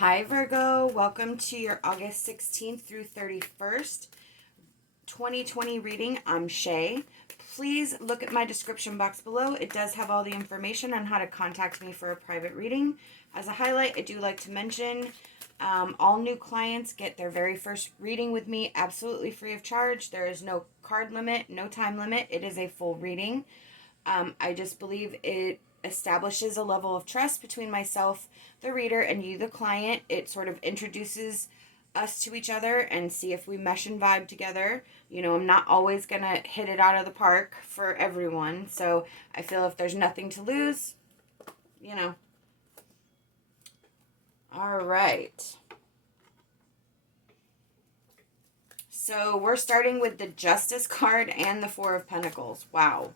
Hi Virgo, welcome to your August 16th through 31st, 2020 reading. I'm Shay. Please look at my description box below. It does have all the information on how to contact me for a private reading. As a highlight, I do like to mention all new clients get their very first reading with me absolutely free of charge. There is no card limit, no time limit. It is a full reading. I just believe it establishes a level of trust between myself, the reader, and you, the client. It sort of introduces us to each other and see if we mesh and vibe together. You know, I'm not always going to hit it out of the park for everyone. So I feel if there's nothing to lose, you know. All right. So we're starting with the Justice card and the Four of Pentacles. Wow.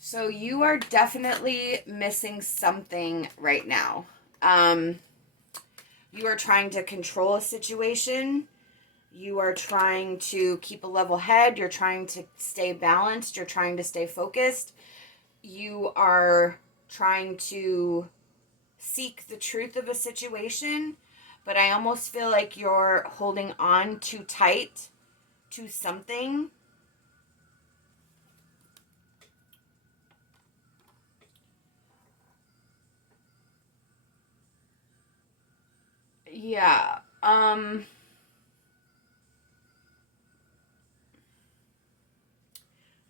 So you are definitely missing something right now. You are trying to control a situation. You are trying to keep a level head. You're trying to stay balanced. You're trying to stay focused. You are trying to seek the truth of a situation. But I almost feel like you're holding on too tight to something. Yeah.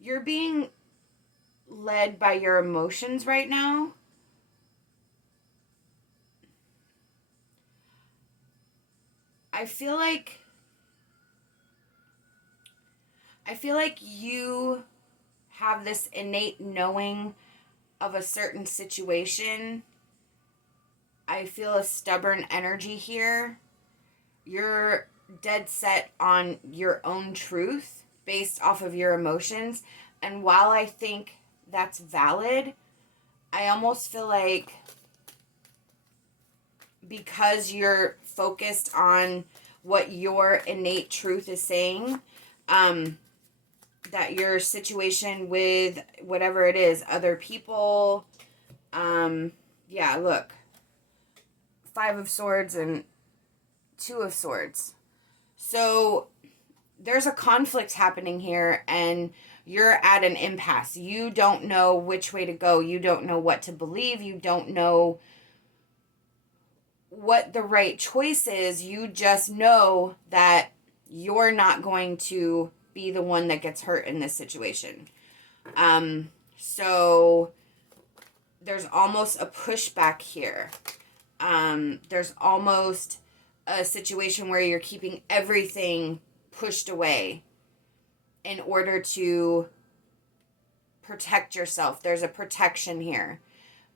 You're being led by your emotions right now. I feel like you have this innate knowing of a certain situation. I feel a stubborn energy here. You're dead set on your own truth based off of your emotions. And while I think that's valid, I almost feel like because you're focused on what your innate truth is saying, that your situation with whatever it is, other people, yeah, look, Five of Swords and Two of Swords. So there's a conflict happening here and you're at an impasse. You don't know which way to go. You don't know what to believe. You don't know what the right choice is. You just know that you're not going to be the one that gets hurt in this situation. So there's almost a pushback here. There's almost a situation where you're keeping everything pushed away in order to protect yourself. There's a protection here.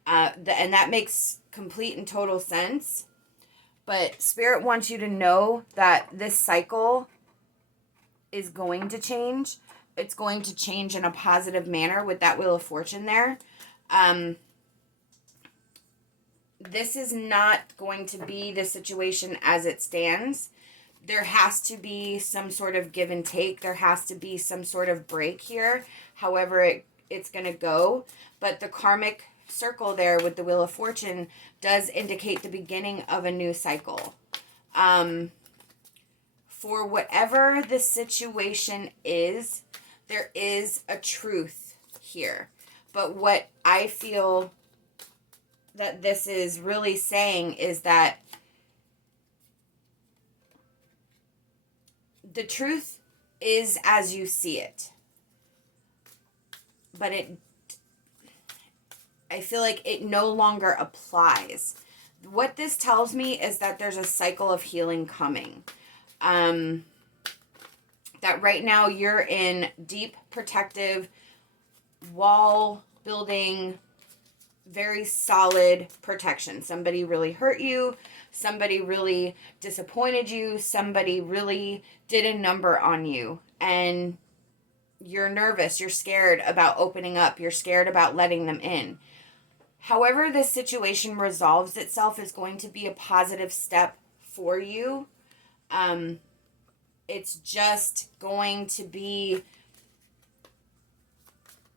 And that makes complete and total sense. But Spirit wants you to know that this cycle is going to change. It's going to change in a positive manner with that Wheel of Fortune there. This is not going to be the situation as it stands. There has to be some sort of give and take. There has to be some sort of break here, however it's going to go. But the karmic circle there with the Wheel of Fortune does indicate the beginning of a new cycle. For whatever the situation is, there is a truth here. But what I feel that this is really saying is that the truth is as you see it. But I feel like it no longer applies. What this tells me is that there's a cycle of healing coming. That right now you're in deep protective wall building, very solid protection. Somebody really hurt you. Somebody really disappointed you. Somebody really did a number on you. And you're nervous. You're scared about opening up. You're scared about letting them in. However this situation resolves itself is going to be a positive step for you. It's just going to be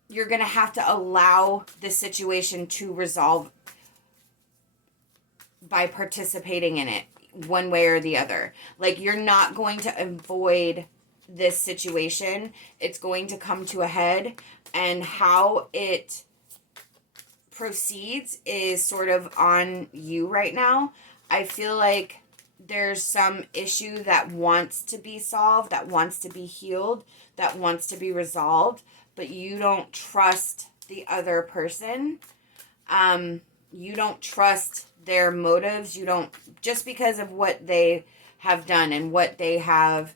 you're going to have to allow the situation to resolve by participating in it one way or the other. Like, you're not going to avoid this situation. It's going to come to a head, and how it proceeds is sort of on you right now. I feel like there's some issue that wants to be solved, that wants to be healed, that wants to be resolved, but you don't trust the other person. You don't trust their motives. You don't, just because of what they have done and what they have.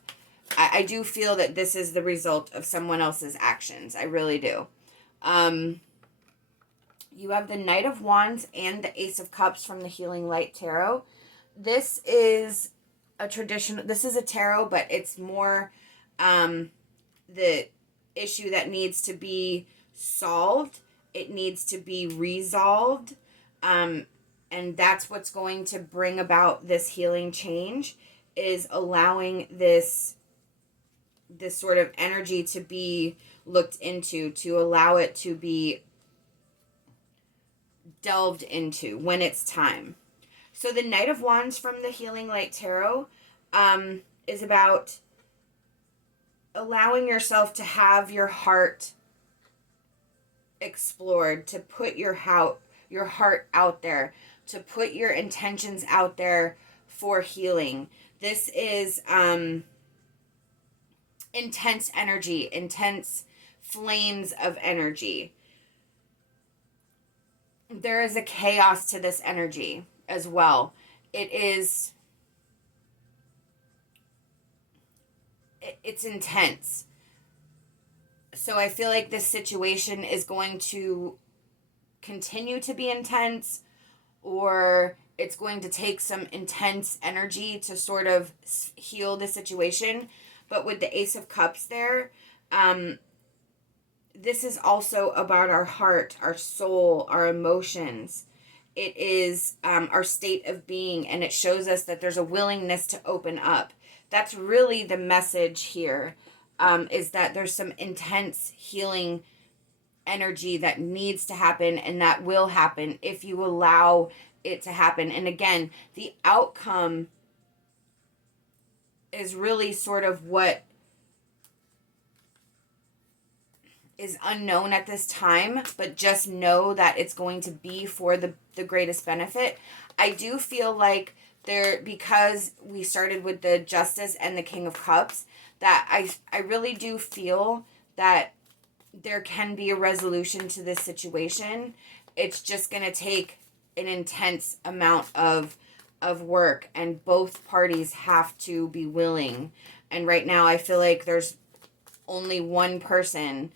I do feel that this is the result of someone else's actions. I really do. You have the Knight of Wands and the Ace of Cups from the Healing Light Tarot. This is a traditional, this is a tarot, but it's more the issue that needs to be solved. It needs to be resolved. And that's what's going to bring about this healing change, is allowing this sort of energy to be looked into, to allow it to be delved into when it's time. So the Knight of Wands from the Healing Light Tarot is about allowing yourself to have your heart explored, to put your heart out there, to put your intentions out there for healing. This is intense energy, intense flames of energy. There is a chaos to this energy as well. It's intense. So I feel like this situation is going to continue to be intense, or it's going to take some intense energy to sort of heal the situation. But with the Ace of Cups there, this is also about our heart, our soul, our emotions. It is our state of being, and it shows us that there's a willingness to open up. That's really the message here, is that there's some intense healing energy that needs to happen, and that will happen if you allow it to happen. And again, the outcome is really sort of what is unknown at this time, but just know that it's going to be for the greatest benefit. I do feel like because we started with the Justice and the King of Cups, that I really do feel that there can be a resolution to this situation. It's just going to take an intense amount of work, and both parties have to be willing. And right now I feel like there's only one person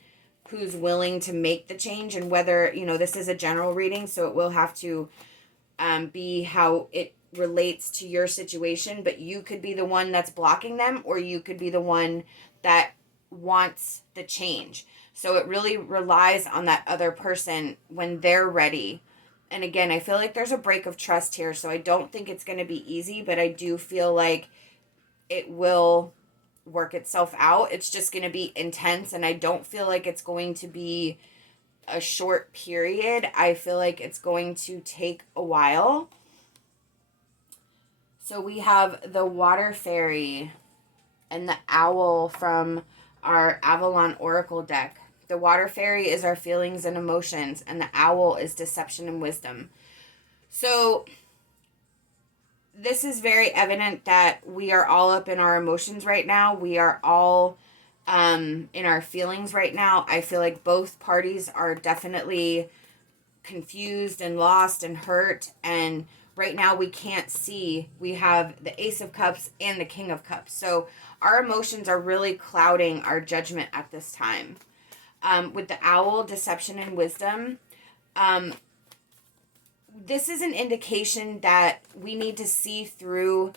who's willing to make the change, and whether, this is a general reading, so it will have to be how it relates to your situation, but you could be the one that's blocking them, or you could be the one that wants the change. So it really relies on that other person when they're ready. And again, I feel like there's a break of trust here, so I don't think it's going to be easy, but I do feel like it will work itself out. It's just going to be intense, and I don't feel like it's going to be a short period. I feel like it's going to take a while. So we have the Water Fairy and the Owl from our Avalon Oracle deck. The Water Fairy is our feelings and emotions, and the Owl is deception and wisdom. So this is very evident that we are all up in our emotions right now. We are all in our feelings right now. I feel like both parties are definitely confused and lost and hurt, and right now we can't see. We have the Ace of Cups and the King of Cups. So our emotions are really clouding our judgment at this time. With the Owl, deception and wisdom, this is an indication that we need to see through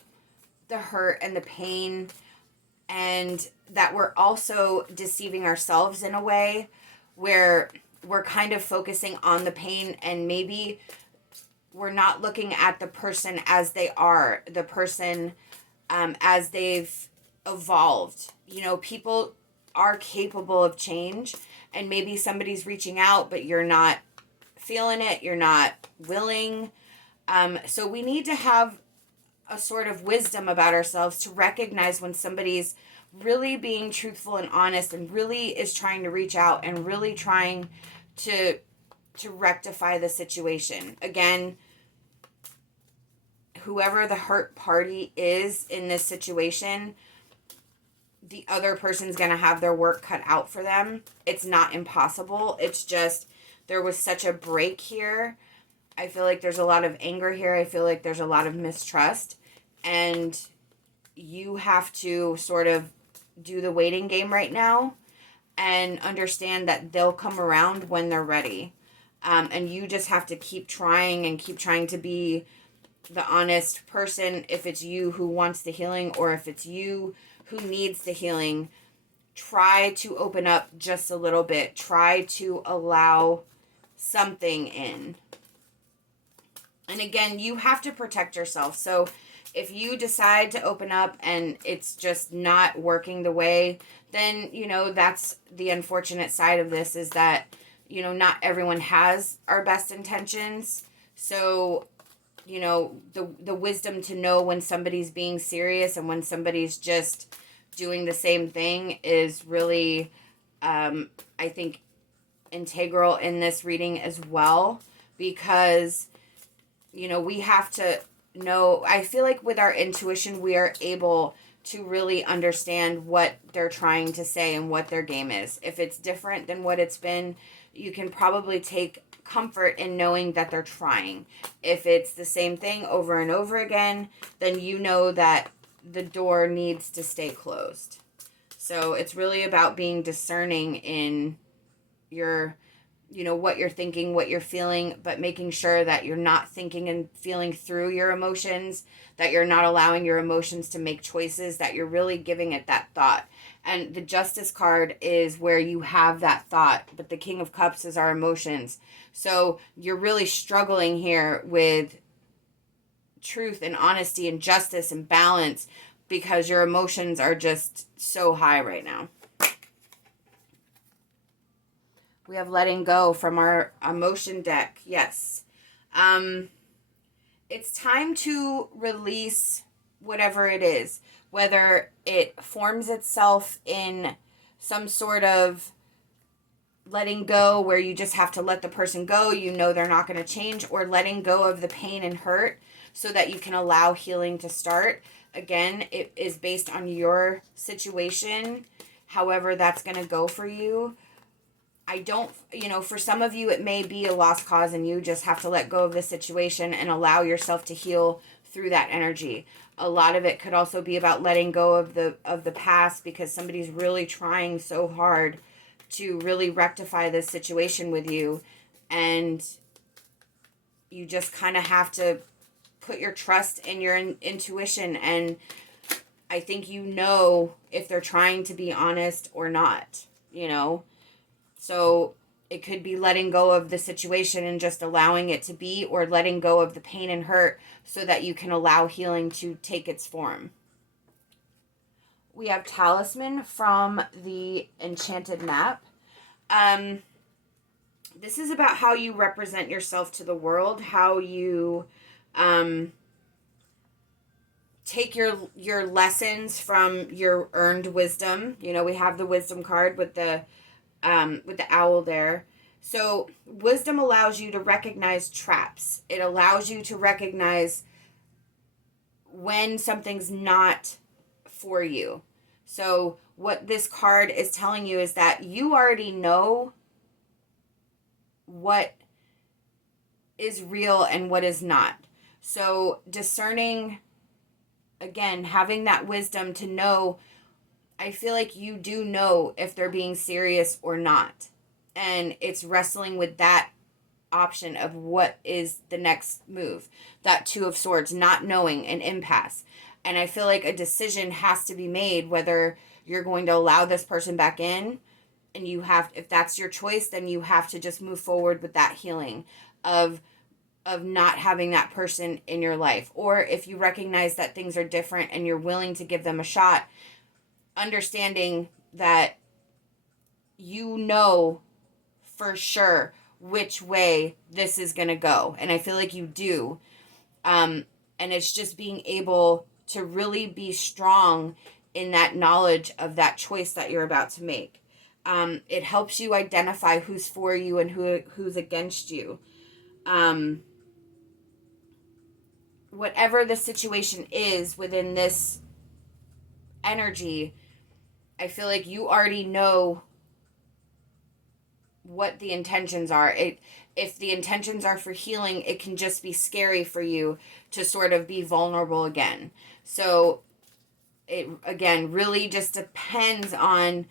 the hurt and the pain, and that we're also deceiving ourselves in a way where we're kind of focusing on the pain, and maybe we're not looking at the person as they are, the person as they've evolved. People are capable of change, and maybe somebody's reaching out, but you're not feeling it, you're not willing. So we need to have a sort of wisdom about ourselves to recognize when somebody's really being truthful and honest and really is trying to reach out and really trying to rectify the situation. Again, whoever the hurt party is in this situation, the other person's going to have their work cut out for them. It's not impossible. It's just there was such a break here. I feel like there's a lot of anger here. I feel like there's a lot of mistrust. And you have to sort of do the waiting game right now and understand that they'll come around when they're ready. And you just have to keep trying and keep trying to be the honest person. If it's you who wants the healing or if it's you who needs the healing, try to open up just a little bit. Try to allow something in. And again, you have to protect yourself. So if you decide to open up and it's just not working the way, then, that's the unfortunate side of this, is that, not everyone has our best intentions. So, the wisdom to know when somebody's being serious and when somebody's just doing the same thing is really, I think, integral in this reading as well, because we have to know. I feel like with our intuition, we are able to really understand what they're trying to say and what their game is. If it's different than what it's been, you can probably take comfort in knowing that they're trying. If it's the same thing over and over again, then you know that the door needs to stay closed. So it's really about being discerning in your what you're thinking, what you're feeling, but making sure that you're not thinking and feeling through your emotions, that you're not allowing your emotions to make choices, that you're really giving it that thought. And the Justice card is where you have that thought, but the King of Cups is our emotions. So you're really struggling here with truth and honesty and justice and balance because your emotions are just so high right now. We have letting go from our emotion deck. Yes. It's time to release whatever it is, whether it forms itself in some sort of letting go where you just have to let the person go, they're not going to change, or letting go of the pain and hurt so that you can allow healing to start. Again, it is based on your situation, however that's going to go for you. I don't, for some of you, it may be a lost cause and you just have to let go of the situation and allow yourself to heal through that energy. A lot of it could also be about letting go of the past because somebody's really trying so hard to really rectify this situation with you. And you just kind of have to put your trust in your intuition. And I think if they're trying to be honest or not, So it could be letting go of the situation and just allowing it to be, or letting go of the pain and hurt so that you can allow healing to take its form. We have Talisman from the Enchanted Map. This is about how you represent yourself to the world, how you take your lessons from your earned wisdom. We have the wisdom card with the owl there. So wisdom allows you to recognize traps. It allows you to recognize when something's not for you. So what this card is telling you is that you already know what is real and what is not. So discerning, again, having that wisdom to know, I feel like you do know if they're being serious or not. And it's wrestling with that option of what is the next move. That Two of Swords, not knowing, an impasse. And I feel like a decision has to be made whether you're going to allow this person back in. And if that's your choice, then you have to just move forward with that healing of not having that person in your life. Or if you recognize that things are different and you're willing to give them a shot, understanding that you know for sure which way this is going to go. And I feel like you do. And it's just being able to really be strong in that knowledge of that choice that you're about to make. It helps you identify who's for you and who's against you. Whatever the situation is within this energy, I feel like you already know what the intentions are. If the intentions are for healing, it can just be scary for you to sort of be vulnerable again. So it, again, really just depends on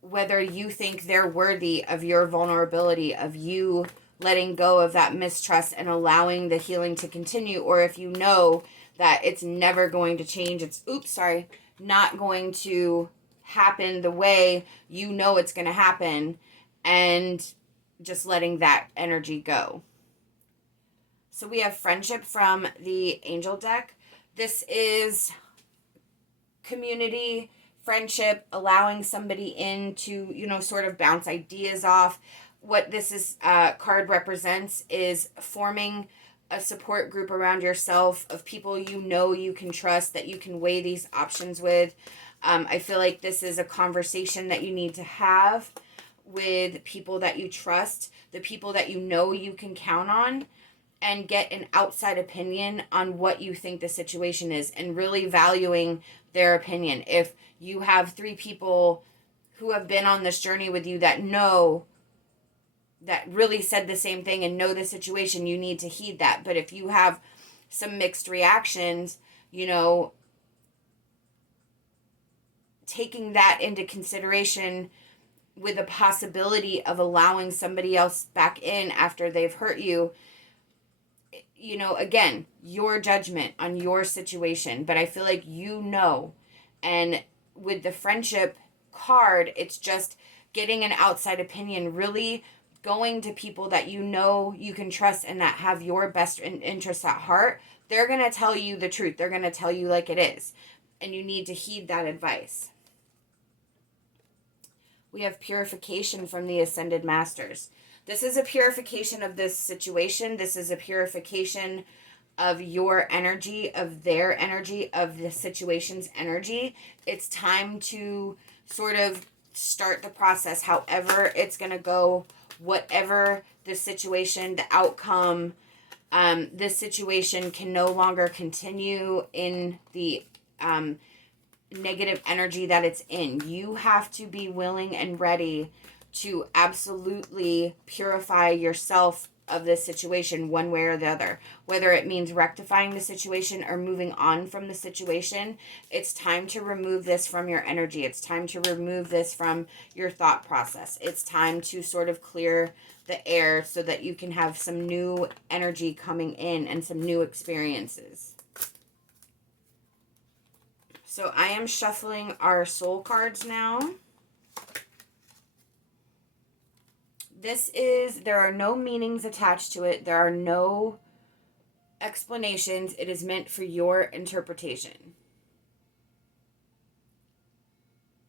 whether you think they're worthy of your vulnerability, of you letting go of that mistrust and allowing the healing to continue, or if you know that it's never going to change, it's, not going to happen the way you know it's going to happen, and just letting that energy go. So we have friendship from the angel deck. This is community, friendship, allowing somebody in to, sort of bounce ideas off. What this card represents is forming a support group around yourself of people you can trust, that you can weigh these options with. I feel like this is a conversation that you need to have with people that you trust, the people that you can count on, and get an outside opinion on what you think the situation is, and really valuing their opinion. If you have 3 people who have been on this journey with you that really said the same thing and know the situation, you need to heed that. But if you have some mixed reactions, taking that into consideration with the possibility of allowing somebody else back in after they've hurt you, again, your judgment on your situation. But I feel like and with the friendship card, it's just getting an outside opinion, really going to people that you can trust and that have your best interests at heart. They're going to tell you the truth. They're going to tell you like it is. And you need to heed that advice. We have purification from the Ascended Masters. This is a purification of this situation. This is a purification of your energy, of their energy, of the situation's energy. It's time to sort of start the process, however it's going to go, whatever the situation, the outcome. This situation can no longer continue in the negative energy that it's in. You have to be willing and ready to absolutely purify yourself of this situation one way or the other. Whether it means rectifying the situation or moving on from the situation, it's time to remove this from your energy. It's time to remove this from your thought process. It's time to sort of clear the air so that you can have some new energy coming in and some new experiences. So I am shuffling our soul cards now. There are no meanings attached to it. There are no explanations. It is meant for your interpretation.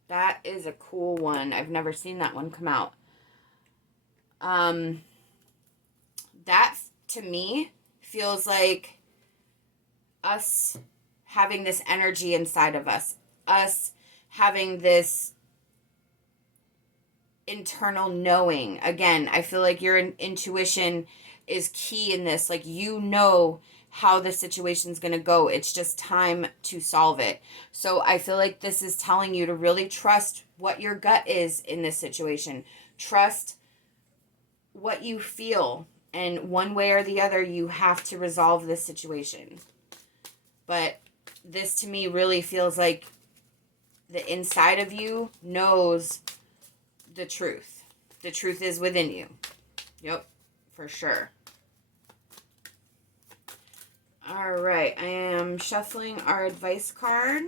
That is a cool one. I've never seen that one come out. That, to me, feels like us having this energy inside of us. Us having this internal knowing. Again, I feel like your intuition is key in this. Like, how the situation's going to go. It's just time to solve it. So I feel like this is telling you to really trust what your gut is in this situation. Trust what you feel. And one way or the other, you have to resolve this situation. But this to me really feels like the inside of you knows the truth. The truth is within you. Yep, for sure. All right, I am shuffling our advice card.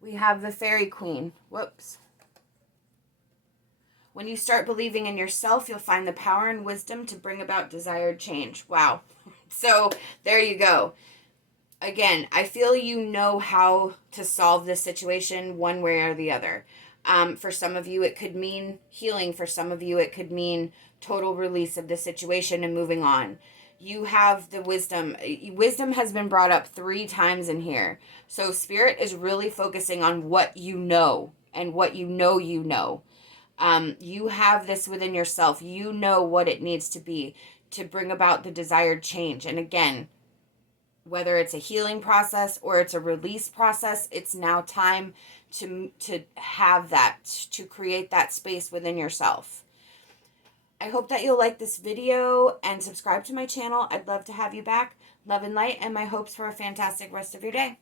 We have the Fairy Queen. Whoops. When you start believing in yourself, you'll find the power and wisdom to bring about desired change. Wow. So there you go. again, I feel you know how to solve this situation one way or the other. For some of you, it could mean healing. For some of you, it could mean total release of the situation and moving on. You have the wisdom. Wisdom has been brought up 3 times in here. So Spirit is really focusing on what you know and what you know you know. You have this within yourself. You know what it needs to be to bring about the desired change. And again, whether it's a healing process or it's a release process, it's now time to have that, to create that space within yourself. I hope that you'll like this video and subscribe to my channel. I'd love to have you back. Love and light, and my hopes for a fantastic rest of your day.